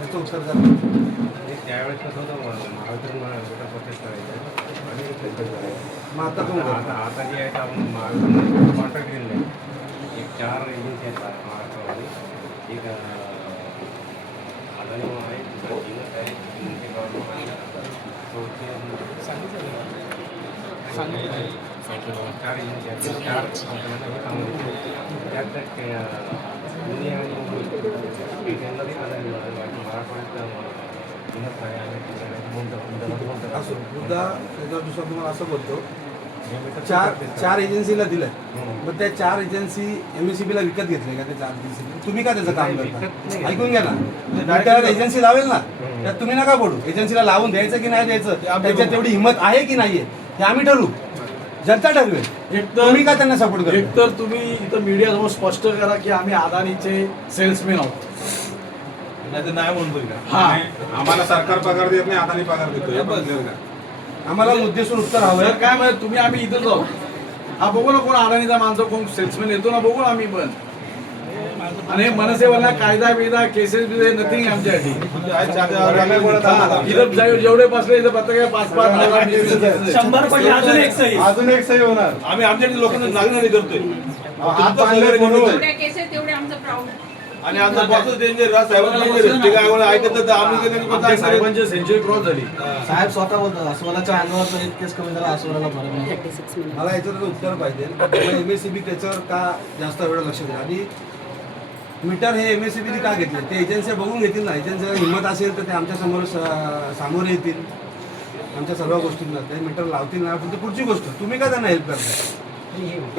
त्याचं उत्तर द्या. त्यावेळेस कसं होतं महावितरण प्रोसेस करायचं आणि मग आता कोण करतं? आता जे आहे आपण महावितरण कॉन्ट्रॅक्ट दिलेलं आहे. एक 4 एजन्सी आहेत महाराष्ट्रामध्ये. एक अदानी म्हणून आहे, जीनस आहे, चार एजन्सी आहेत. 4 कंपन्यांना हे काम होतं. त्यात पुणे आणि मुंबई त्यांना ते अदानी मराठवाड्यात असो मुद्दा त्याच्यावर दुसरा तुम्हाला असं बोलतो, चार एजन्सीला दिलं, मग त्या 4 एजन्सी MSCB ला विकत घेतले का? त्या 4 एजन्सी तुम्ही का त्याचं काम करता? ऐकून घ्या ना, त्याला एजन्सी लावेल ना, त्यात तुम्ही नका पडू. एजन्सीला लावून द्यायचं की नाही द्यायचं, त्याच्यात तेवढी हिंमत आहे की नाहीये हे आम्ही ठरवू, जनता ठरवेल. तुम्ही का त्यांना सपोर्ट करा? एक तर तुम्ही इथं मीडिया समोर स्पष्ट करा की आम्ही अदानीचे सेल्समॅन आहोत. नाही म्हणतोय का? हा, आम्हाला सरकार पगार देत नाही, अदानी पगार देतोय. आम्हाला मुद्देसूद उत्तर हवं तर काय म्हणजे तुम्ही आम्ही इथं जाऊ, हा बघू ना कोण अदानीचा माणसं कोण सेल्समॅन येतो ना, बघू आम्ही पण. आणि मनसेवाला कायदा बिदा केसेस बिसेस नथिंग आमच्यासाठी. इथं जेवढे बसले इथं प्रत्येक 5-5 100 पडले, अजून एक सही होणार. आम्ही आमच्याकडे लोकांना नागरिक करतोय. हात बांधले म्हणून. तेवढ्या केसेस तेवढे आमचं प्राऊड. आणि आमचा बॉस डेंजर साहेबांना ते काय बोला ऐकत तर आम्ही साहेबांची सेंचुरी क्रॉस झाली. साहेब स्वतः बोलतात अस्वलाच्या अंगावर एक केस कमी झाला, अस्वलाला बरं. मला याच्यावर उत्तर पाहिजे. MSCB त्याच्यावर का जास्त वेळ लक्ष द्या? आणि मीटर हे MSCB का घेतले? ते एजन्सी बघून घेतील ना. एजन्सीला हिंमत असेल तर ते आमच्या समोर सामोरे येतील, आमच्या सर्व गोष्टींना ते मीटर लावतील ना. पण पुढची गोष्ट, तुम्ही का त्यांना हेल्प करताय?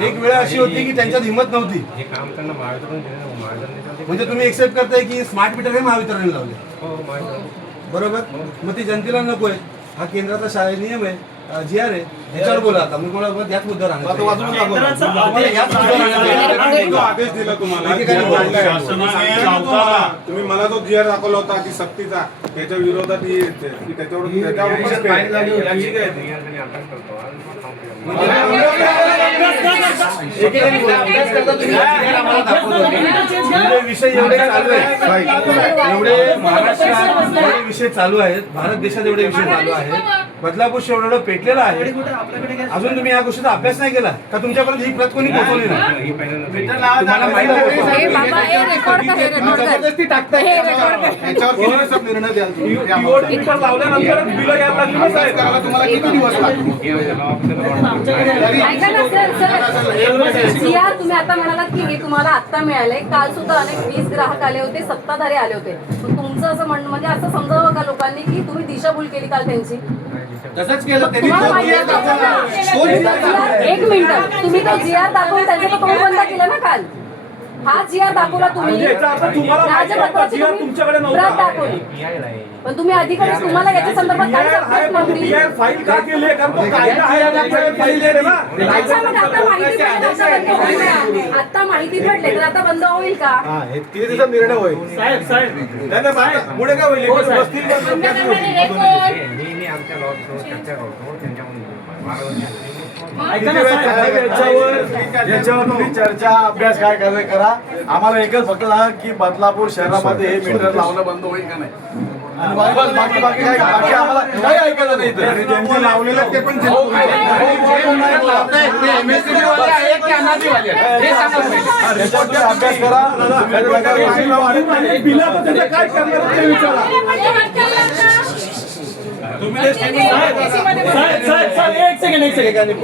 एक वेळ अशी होती की त्यांच्यात हिंमत नव्हती, हे काम त्यांना महावितरण म्हणजे तुम्ही एक्सेप्ट करताय की स्मार्ट मीटर हे महावितरणाने लावले, हो महावितरण बरोबर? मग ती जनतेला नको आहे. हा केंद्राचा नियम आहे, GR आहे, ह्याच्यावर बोला. आता मी कोणाला याच मुद्द्यावर आदेश दिला तुम्हाला, तुम्ही मला जो GR दाखवला होता की सक्तीचा, त्याच्या विरोधात त्याच्यावर विषय एवढे चालू आहेत, एवढे महाराष्ट्रात एवढे विषय चालू आहेत, भारत देशात एवढे विषय चालू आहेत, बदलापूर एवढं पेटलेलं आहे. अजून तुम्ही या गोष्टीचा अभ्यास नाही केला का? तुमच्यापर्यंत ही प्रत कोणी पोहोचवली नाही? तुम्हाला माहिती जबरदस्ती टाकताय. निर्णय द्याल तुम्ही. लावल्यानंतर बिलं यायला लागली ना साहेब. तुम्हाला किती दिवस लागतील? ऐका ना सर, GR तुम्ही आता म्हणालात की हे तुम्हाला आत्ता मिळालंय. काल सुद्धा अनेक 20 ग्राहक आले होते, सत्ताधारी आले होते. पण तुमचं असं म्हणणं म्हणजे असं समजावं का लोकांनी की तुम्ही दिशाभूल केली काल त्यांची? तसंच केलं त्यांनी. एक मिनिट, तुम्ही तो GR दाखवून त्यांचं तोंड बंद केलं ना काल. हा GR दाखवला तुम्ही, राजपत्राची तुमच्याकडे प्रत दाखवली, पण तुम्ही अधिकारी तुम्हाला याच्या संदर्भात काय नव्हती. फाईल का केली? कारण तो कायदा आहे, फाईल आहे ना. आता माहिती पडले तर आता बंद होईल का? किती दिवसात निर्णय होईल? साहेब पुढे काय होईल? बसतील आमच्या लॉजसोबत चर्चा करतो त्यांच्यामध्ये ऐका ना साहेब, याच्यावर तुम्ही चर्चा अभ्यास काय करायचं करा. आम्हाला एकच फक्त सांगा की बदलापूर शहरामध्ये हे मीटर लावणं बंद होईल का नाही. आणि बाकी बाकी आम्हाला काही ऐकायचं नाही इथं. आणि ज्यांचे लावलेलं ते पण अभ्यास करा. काय करणार ते विचारा.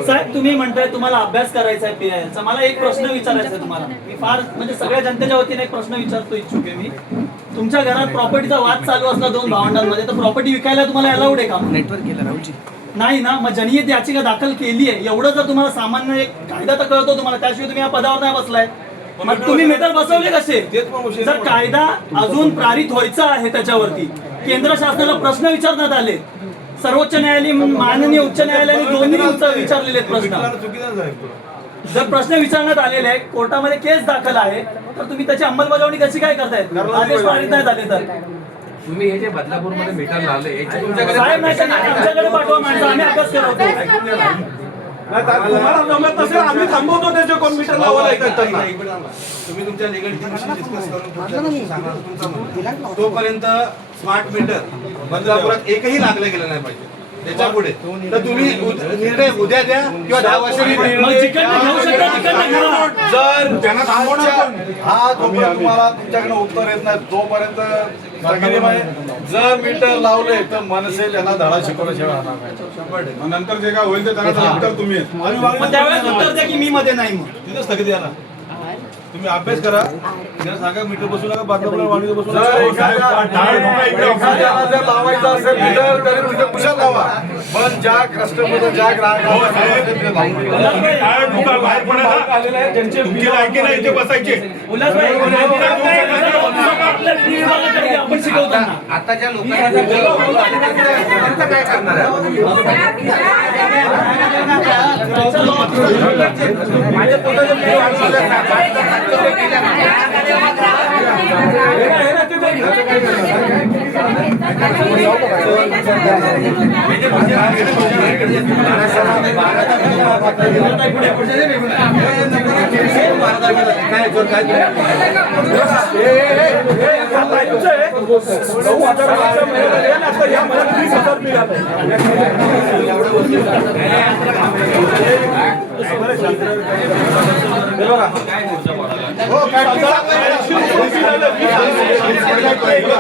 साहेब तुम्ही म्हणताय तुम्हाला अभ्यास करायचा आहे PIL. मला एक प्रश्न विचारायचा आहे तुम्हाला. मी फार म्हणजे सगळ्या जनतेच्या वतीने एक प्रश्न विचारतो इच्छुक आहे मी. तुमच्या घरात प्रॉपर्टीचा वाद चालू असला 2 भावंडांमध्ये, तर प्रॉपर्टी विकायला तुम्हाला अलाउड आहे का? नेटवर्क केलं राहुलजी नाही ना. मग जनहित याचिका दाखल केली आहे, एवढं जर तुम्हाला सामान्य एक कायदा तर कळतो तुम्हाला, त्याशिवाय तुम्ही या पदावर नाही बसलाय. मग तुम्ही मीटर बसवले कसे? जर कायदा अजून पारित व्हायचा आहे त्याच्यावरती केंद्र शासनाला प्रश्न विचारण्यात आले, सर्वोच्च न्यायालय माननीय उच्च न्यायालयाने दोन्ही विचारलेले प्रश्न. जर प्रश्न विचारण्यात आलेले आहे, कोर्टामध्ये केस दाखल आहे, तर तुम्ही त्याची अंमलबजावणी कशी काय करतायत? आदेश पारित नाही झाले तर तुम्ही हे जे बदलापूरमध्ये मीटर लावले याची साहेब नाही आमच्याकडे पाठवा माणसं, आम्ही अभ्यास करतो. तुम्हाला जमत नसेल आम्ही थांबवतो त्याचे कोण मीटर लावायला येतात त्यांना. तुम्ही तुमच्या लिगल टीमशी डिस्कस करून पुढच्या गोष्टी सांगा, तुमचं म्हणणं. तोपर्यंत स्मार्ट मीटर बदलापुरात एकही लागलं गेलं नाही पाहिजे. त्याच्या पुढे तर तुम्ही निर्णय उद्या द्या किंवा 10 वर्षांनी द्या. मग जिकडनं घेऊ शकता तिकडनं घ्या. जर त्यांना थांबवणार पण. हा जोपर्यंत तुम्हाला तुमच्याकडे उत्तर येत नाही तोपर्यंत स्थगिती आहे. जर मीटर लावले तर मनसे त्यांना धडा शिकवल्याशिवाय राहणार नाही. मग नंतर जे काय होईल ते त्याला उत्तर तुम्ही आहेत. मग त्यावेळेस उत्तर द्या की मी मध्ये नाही मग. तिथं स्थगिती आहे ना. तुम्ही अभ्यास करा त्याला सांगा मीटर बसू नका बाथरूमला वाणीचं बसू जर नका. एखाद्याला जर लावायचं असेल मीटर तरी तिथे कुशात लावा, पण ज्या कस्टमर ज्या ग्राहकाला तिथे लावू नका. बाहेर पडायला तुमची लायकी नाही इथे बसायचे. उल्हासभाई, आपल्या विभागाकडे घ्या, आपण शिकवताना आताच्या लोकांना काय करणार हो,